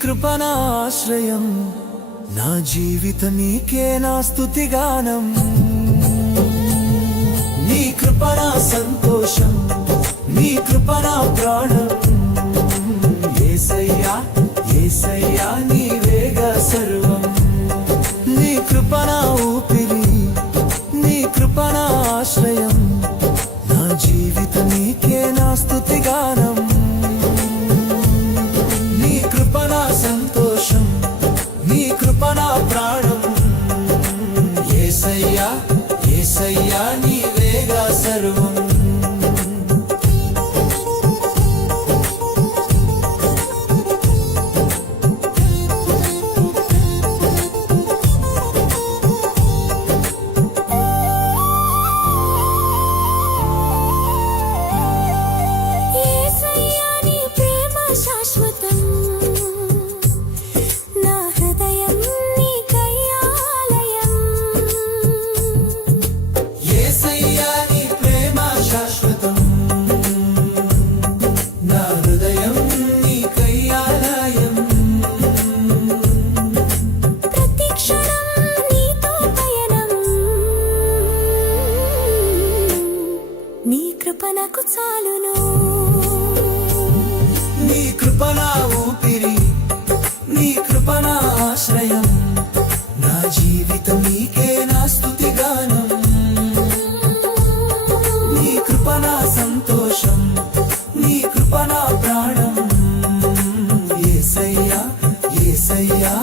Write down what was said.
కృపణాశ్రయం నా జీవిత నీకే నా స్తుతిగానం నీ కృపణా సంతోషం నీ కృపణా ప్రాణం యేసయ్యా యేసయ్యా నీవేగా సర్వం నీ కృపణా ఊపిరి నీ కృపణా ఆశ్రయం నా జీవిత నీకే నా స్తుతిగానం నీ కృపణా సంతోషం నీ కృపణా ప్రాణం యేసయ్యా యేసయ్యా నీవేగా సర్వం కృపణకు చాలును నీ కృపణా ఊపిరి నీ కృపణా ఆశ్రయం నా జీవితం నీకే నా స్తుతిగానం నీ కృపణా సంతోషం నీ కృపణా ప్రాణం యేసయ్యా యేసయ్యా